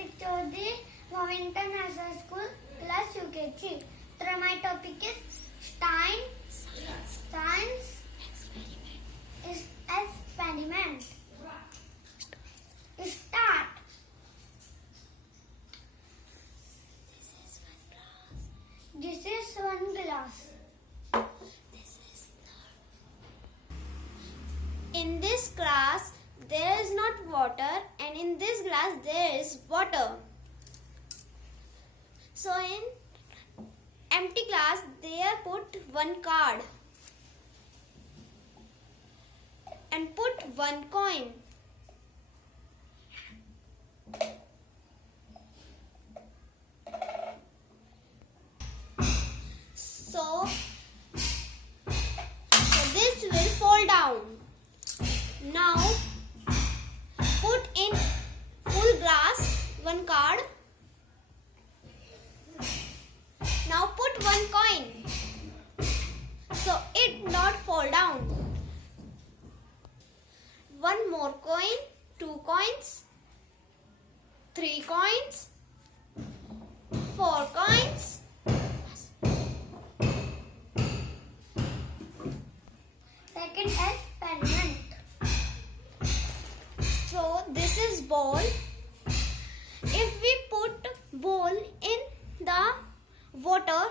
Gatik chaudhary from International School, class UKG. So my topic is science is experiment. Start. This is one glass. In this glass there is not water, and in this glass there is water. So in empty glass there put one card and put one coin. So this will fall down. Now put in full glass one card. Now put one coin so it not fall down. One more coin, 2 coins, 3 coins, 4 coins. Second experiment. So this is ball. If we put ball in the water,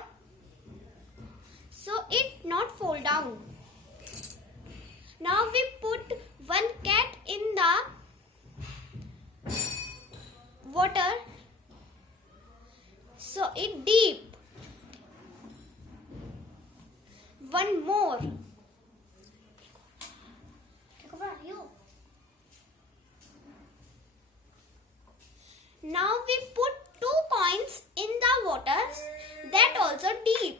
so it not fall down. Now we put one cat in the water, so it deep. One more. Now we put 2 coins in the water, that also deep.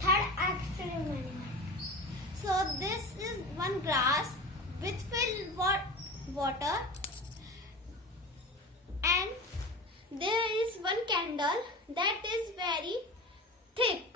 Third experiment. So this is one glass with filled water, and there is one candle that is very thick.